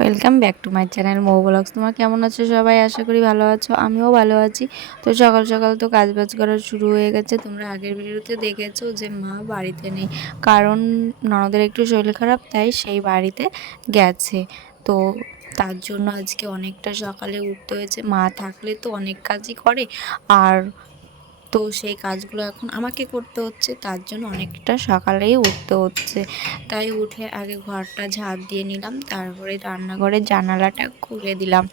Welcome back to my channel Mou blogs. তোমার কেমন আছো সবাই? আশা করি ভালো আছো, আমিও ভালো আছি। তো সকাল সকাল তো কাজবাজ করা শুরু হয়ে গেছে। তোমরা আগের ভিডিওতে দেখেছো যে মা বাড়িতে নেই, কারণ ননদের একটু শরীর খারাপ, তাই সেই বাড়িতে গেছে। তো তার জন্য আজকে অনেকটা সকালে উঠতে হয়েছে। মা থাকলে তো অনেক কাজই করে, আর তো সেই কাজগুলো এখন আমাকে করতে হচ্ছে, তার জন্য অনেকটা সকালেই উঠতে হচ্ছে। তাই উঠে আগে ঘরটা ঝাড় দিয়ে নিলাম, তারপরে রান্নাঘরের জানালাটা খুলে দিলাম।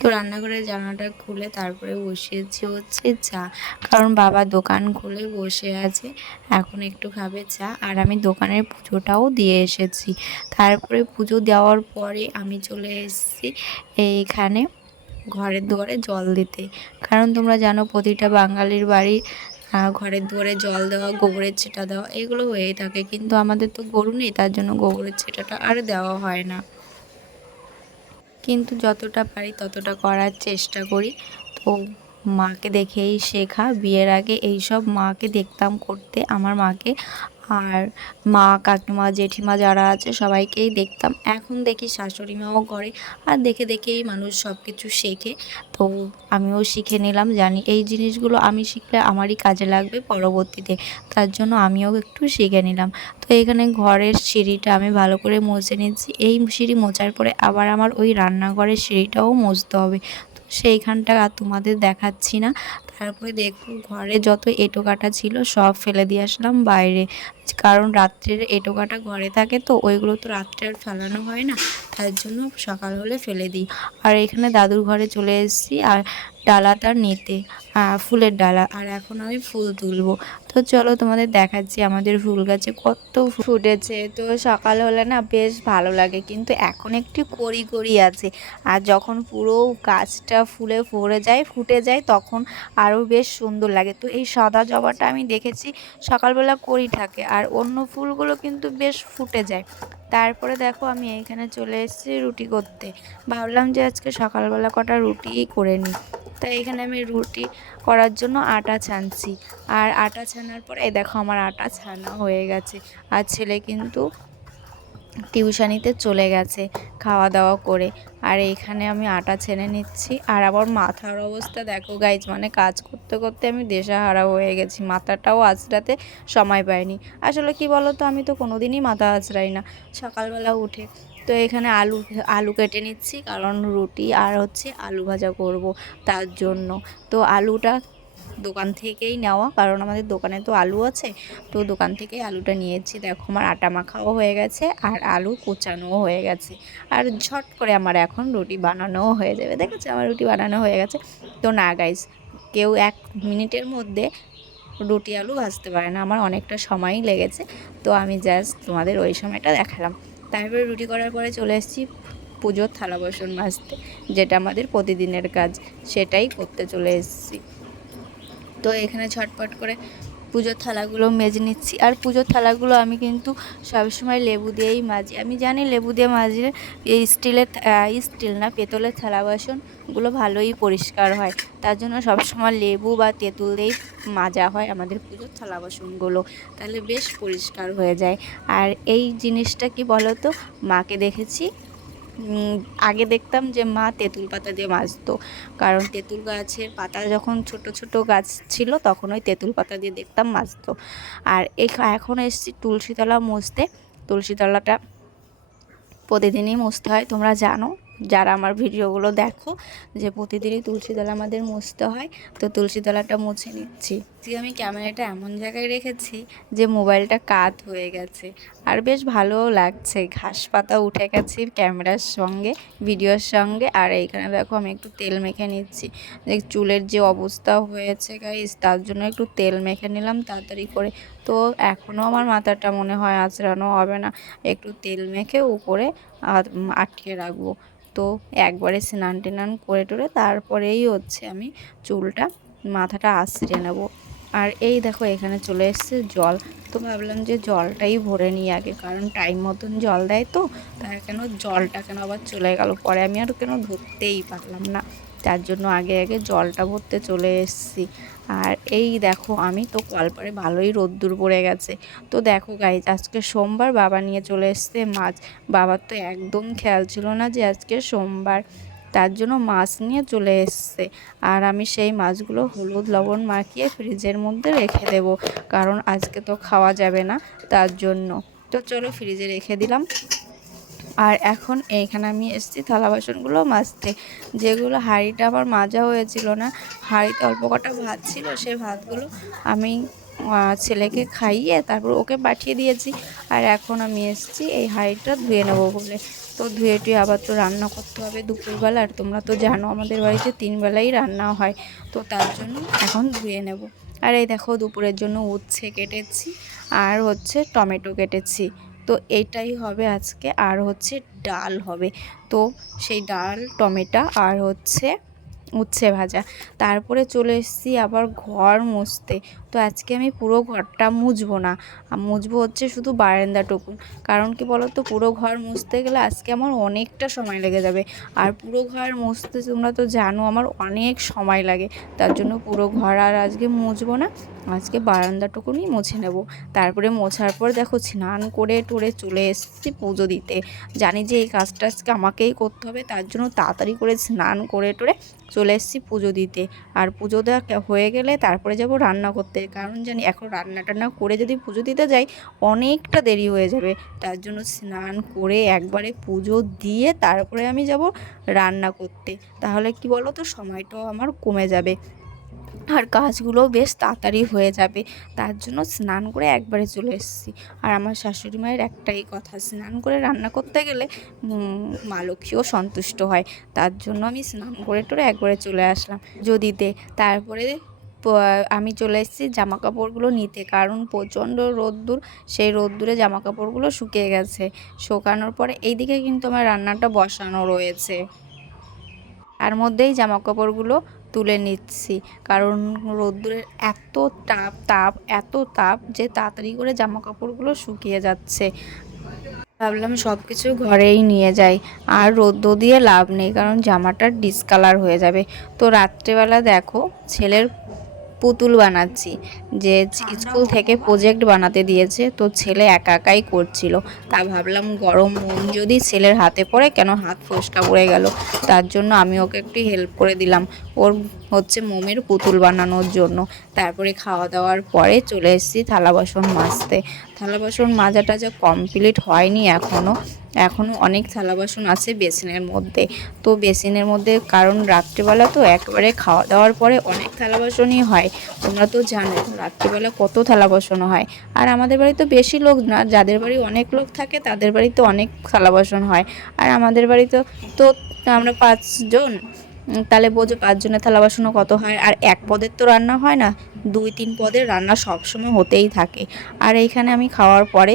তো রান্নাঘরের জানালাটা খুলে তারপরে বসিয়েছি হচ্ছে চা, কারণ বাবা দোকান খুলে বসে আছে, এখন একটু খাবে চা। আর আমি দোকানের পুজোটাও দিয়ে এসেছি। তারপরে পুজো দেওয়ার পরে আমি চলে এসেছি এইখানে ঘরের দুয়ারে জল দিতে, কারণ তোমরা জানো প্রতিটা বাঙালির বাড়ি ঘরের দুয়ারে জল দেওয়া, গোবরের ছিটা দেওয়া এগুলো হয়েই থাকে, কিন্তু আমাদের তো গরু নেই, তার জন্য গোবরের ছিটাটা আর দেওয়া হয় না। কিন্তু যতটা পারি ততটা করার চেষ্টা করি। তো মাকে দেখেই শেখা, বিয়ের আগে এইসব মাকে দেখতাম করতে, আমার মাকে। আর মা, কাকিমা, জেঠিমা যারা আছে সবাইকেই দেখতাম, এখন দেখি শাশুড়ি মাও করে। আর দেখে দেখেই মানুষ সব কিছু শেখে। তো আমিও শিখে নিলাম, জানি এই জিনিসগুলো আমি শিখলে আমারই কাজে লাগবে পরবর্তীতে, তার জন্য আমিও একটু শিখে নিলাম। তো এখানে ঘরের সিঁড়িটা আমি ভালো করে মুছে নিচ্ছি। এই সিঁড়ি মোছার পরে আবার আমার ওই রান্নাঘরের সিঁড়িটাও মুছতে হবে, তো সেইখানটা আর তোমাদের দেখাচ্ছি না। তারপরে দেখো ঘরে যত এঁটোকাটা ছিল সব ফেলে দিয়ে আসলাম বাইরে, কারণ রাত্রের এঁটোকাটা ঘরে থাকে, তো ওইগুলো তো রাত্রে আর ফেলানো হয় না, তার জন্য সকাল হলে ফেলে দিই। আর এখানে দাদুর ঘরে চলে এসেছি আর ডালাটা নিতে, ফুলের ডালা, আর এখন আমি ফুল তুলবো। তো চলো তোমাদের দেখাচ্ছি আমাদের ফুল গাছে কত ফুটেছে। তো সকাল হলে না বেশ ভালো লাগে, কিন্তু এখন একটু কড়ি কড়ি আছে, আর যখন পুরো গাছটা ফুলে ভরে যায়, ফুটে যায়, তখন আরও বেশ সুন্দর লাগে। তো এই সাদা জবাটা আমি দেখেছি সকালবেলা কড়ি থাকে, আর অন্য ফুলগুলো কিন্তু বেশ ফুটে যায়। তারপরে দেখো আমি এইখানে চলে এসেছি রুটি করতে, ভাবলাম যে আজকে সকালবেলা কটা রুটিই করে নিই। তাই এখানে আমি রুটি করার জন্য আটা ছানছি। আর আটা ছানার পরে এই দেখো আমার আটা ছানা হয়ে গেছে। আর ছেলে কিন্তু টিউশনিতে চলে গেছে খাওয়া দাওয়া করে। আর এইখানে আমি আটা ছেনে নিচ্ছি। আর আবার মাথার অবস্থা দেখো গাইজ, মানে কাজ করতে করতে আমি দিশেহারা হয়ে গেছি, মাথাটাও আঁচড়াতে সময় পাইনি। আসলে কি বলো তো, আমি তো কোনো দিনই মাথা আঁচড়াই না সকালবেলা উঠে। তো এখানে আলু আলু কেটে নিচ্ছি, কারণ রুটি আর হচ্ছে আলু ভাজা করব, তার জন্য। তো আলুটা দোকান থেকেই নেওয়া, কারণ আমাদের দোকানে তো আলু আছে, তো দোকান থেকেই আলুটা নিয়েছি। দেখো আমার আটা মাখাও হয়ে গেছে আর আলু কুচানোও হয়ে গেছে, আর ঝট করে আমার এখন রুটি বানানোও হয়ে যাবে। দেখেছো আমার রুটি বানানো হয়ে গেছে। তো না গাইস, কেউ 1 মিনিটের মধ্যে রুটি আলু ভাজতে পারে না, আমার অনেকটা সময়ই লেগেছে। তো আমি জাস্ট তোমাদের ওই সময়টা দেখালাম। তারপরে রুটি করার পরে চলে এসেছি পুজোর থালা বাসন মাজতে, যেটা আমাদের প্রতিদিনের কাজ, সেটাই করতে চলে এসেছি। তো এখানে ঝটপট করে পুজোর থালাগুলো মেজে নিচ্ছি। আর পুজোর থালাগুলো আমি কিন্তু সবসময় লেবু দিয়েই মাজি। আমি জানি লেবু দিয়ে মাজলে এই স্টিল না, পেতলের থালা বাসনগুলো ভালোই পরিষ্কার হয়, তার জন্য সবসময় লেবু বা তেঁতুল দিয়েই মাজা হয় আমাদের পুজোর থালা বাসনগুলো, তাহলে বেশ পরিষ্কার হয়ে যায়। আর এই জিনিসটা কি বলো তো, মাকে দেখেছি আগে দেখতাম যে মা তেঁতুল পাতা দিয়ে মাজতো, কারণ তেঁতুল গাছের পাতা যখন ছোট ছোট গাছ ছিল তখন ওই তেঁতুল পাতা দিয়ে দেখতাম মাজতো। আর এখন এসেছি তুলসীতলা মুছতে। তুলসীতলাটা প্রতিদিনই মুছতে হয়, তোমরা জানো যারা আমার ভিডিওগুলো দেখো, যে প্রতিদিনই তুলসীতলা আমাদের মুছতে হয়। তো তুলসীতলাটা মুছে নিচ্ছি। আমি ক্যামেরাটা এমন জায়গায় রেখেছি যে মোবাইলটা কাত হয়ে গেছে, আর বেশ ভালোও লাগছে, ঘাস পাতা উঠে গেছে ক্যামেরার সঙ্গে, ভিডিওর সঙ্গে। আর এইখানে দেখো আমি একটু তেল মেখে নিচ্ছি, যে চুলের যে অবস্থা হয়েছে গাইস, তার জন্য একটু তেল মেখে নিলাম তাড়াতাড়ি করে। তো এখনও আমার মাথাটা মনে হয় আঁচড়ানো হবে না, একটু তেল মেখে উপরে আটকে রাখবো। তো একবারে স্নান টেনান করে টরে তারপরেই হচ্ছে আমি চুলটা, মাথাটা আঁচড়ে নেব। আর এই দেখো এখানে চলে এসছে জল। তো ভাবলাম যে জলটাই ভরে নিই আগে, কারণ টাইম মতন জল দেয়, তো তার কেন জলটা কেন আবার চলে গেল, পরে আমি আর কেন ধরতেই পারলাম না, তার জন্য আগে আগে জলটা ভরতে চলে এসেছি। আর এই দেখো আমি তো কলপারে ভালোই রোদ্দুর পড়ে গেছে। তো দেখো গাইজ আজকে সোমবার, বাবা নিয়ে চলে এসছে মাছ। বাবার তো একদম খেয়াল ছিল না যে আজকে সোমবার, তার জন্য মাছ নিয়ে চলে এসছে। আর আমি সেই মাছগুলো হলুদ লবণ মাখিয়ে ফ্রিজের মধ্যে রেখে দেব, কারণ আজকে তো খাওয়া যাবে না, তার জন্য। তো চলো ফ্রিজে রেখে দিলাম। আর এখন এইখানে আমি এসেছি থালা বাসনগুলো মাজতে, যেগুলো হাঁড়িটা আমার মাজা হয়েছিল না। হাঁড়িতে অল্প কটা ভাত ছিল, সেই ভাতগুলো আমি ছেলেকে খাইয়ে তারপর ওকে পাঠিয়ে দিয়েছি। আর এখন আমি এসেছি এই হাঁড়িটা ধুয়ে নেবো বলে। তো ধুয়ে টুয়ে আবার তো রান্না করতে হবে দুপুরবেলা, আর তোমরা তো জানো আমাদের বাড়িতে 3 বেলাই রান্না হয়, তো তার জন্য এখন ধুয়ে নেব। আর এই দেখো দুপুরের জন্য উচ্ছে কেটেছি আর হচ্ছে টমেটো কেটেছি। তো এইটাই হবে আজকে। আর হচ্ছে ডাল হবে, তো সেই ডাল টমেটো আর হচ্ছে উচ্ছে ভাজা। তারপরে চলে এসেছি আবার ঘর মুছতে। তো আজকে আমি পুরো ঘরটা মুছবো না, মুছবো হচ্ছে শুধু বারান্দাটুকু। কারণ কি বলো তো, পুরো ঘর মুছতে গেলে আজকে আমার অনেকটা সময় লেগে যাবে। আর পুরো ঘর মুছতে তোমরা তো জানো আমার অনেক সময় লাগে, তার জন্য পুরো ঘর আর আজকে মুছবো না, আজকে বারান্দাটুকুনি মুছে নেব। তারপরে মোছার পর দেখো স্নান করে টোরে চলে এসেছি পুজো দিতে। জানি যে এই কাজটা আজকে আমাকেই করতে হবে, তার জন্য তাড়াতাড়ি করে স্নান করে টোরে চলে এসেছি পুজো দিতে। আর পুজো দেওয়া হয়ে গেলে তারপরে যাব রান্না করতে, কারণ জানি এখন রান্না টান্না করে যদি পুজো দিতে যাই অনেকটা দেরি হয়ে যাবে। তার জন্য স্নান করে একবারে পুজো দিয়ে তারপরে আমি যাব রান্না করতে। তাহলে কি বলো তো, সময়টাও আমার কমে যাবে আর কাজগুলোও বেশ তাড়াতাড়ি হয়ে যাবে। তার জন্য স্নান করে একবারে চলে এসেছি। আর আমার শাশুড়ি মায়ের একটাই কথা, স্নান করে রান্না করতে গেলে মা লক্ষ্মীও সন্তুষ্ট হয়, তার জন্য আমি স্নান করে টোরে একবারে চলে আসলাম যদিতে। তারপরে আমি চলে এসেছি জামা কাপড়গুলো নিতে, কারণ প্রচণ্ড রোদ্দুর, সেই রোদ্দুরে জামা কাপড়গুলো শুকিয়ে গেছে। শুকানোর পরে এইদিকে কিন্তু আমার রান্নাটা বসানো রয়েছে, তার মধ্যেই জামা কাপড়গুলো তুলে নিচ্ছি, কারণ রোদ্দুরের এত এত তাপ যে তাড়াতাড়ি করে জামা কাপড়গুলো শুকিয়ে যাচ্ছে। ভাবলাম সব কিছু ঘরেই নিয়ে যাই, আর রোদ্দু দিয়ে লাভ নেই, কারণ জামাটা ডিসকালার হয়ে যাবে। তো রাত্রেবেলা দেখো ছেলের পুতুল বানাচ্ছি, যে স্কুল থেকে প্রজেক্ট বানাতে দিয়েছে, তো ছেলে একা একাই করছিল। তা ভাবলাম গরম মোম যদি ছেলের হাতে পড়ে, কেন হাত ফোসকা পড়ে গেল, তার জন্য আমি ওকে একটু হেল্প করে দিলাম ওর হচ্ছে মোমের পুতুল বানানোর জন্য। তারপরে খাওয়া দাওয়ার পরে চলে এসেছি থালা বাসন মাজতে। থালা বাসন মাজা টাজা কমপ্লিট হয়নি এখনও অনেক থালা বাসন আছে বেসিনের মধ্যে। তো বেসিনের মধ্যে, কারণ রাত্রিবেলা তো একবারে খাওয়া দাওয়ার পরে অনেক থালা বাসনই হয়, তোমরা তো জানো রাত্রিবেলা কত থালা বাসন হয়। আর আমাদের বাড়িতে বেশি লোক না, যাদের বাড়ি অনেক লোক থাকে তাদের বাড়িতে অনেক থালা বাসন হয়। আর আমাদের বাড়িতে তো আমরা 5 জন, তাহলে বোঝো 5 জনের থালা বাসনও কত হয়। আর এক পদের তো রান্না হয় না, 2-3 পদের রান্না সবসময় হতেই থাকে। আর এইখানে আমি খাওয়ার পরে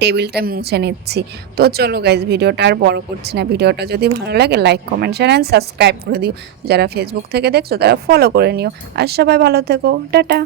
টেবিলটা মুছে নিচ্ছি। তো চলো গাইজ, ভিডিওটা আর বড় করছি না। ভিডিওটা যদি ভালো লাগে like comment share and subscribe করে দিও। যারা ফেসবুক থেকে দেখছো তারা ফলো করে নিও। আর সবাই ভালো থেকো, টাটা।